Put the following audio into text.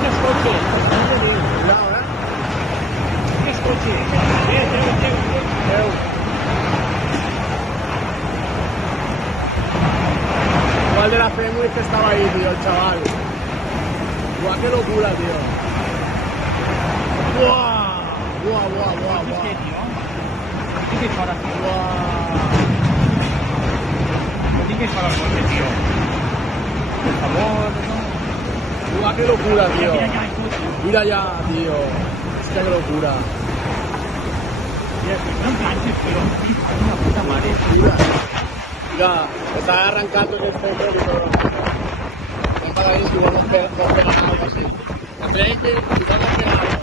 Tres coches. Cuidado, ¿eh? Tres coches. Igual de la Fenwick que estaba ahí, tío, el chaval. Buah, qué locura, tío. Buah, buah, buah, buah, ¿Qué, buah. tío? ¿Qué te para, tío? ¿Qué te para el coche, tío? Por favor, no. Buah, qué locura, tío. Mira ya el coche. Mira ya, tío. Hostia, qué locura. Mira, no enganches, tío. Hay una puta madre. Mira, está arrancando el centro y todo. Son para ver si igual nos pegan algo así. Creéis que quizás nos pegan algo.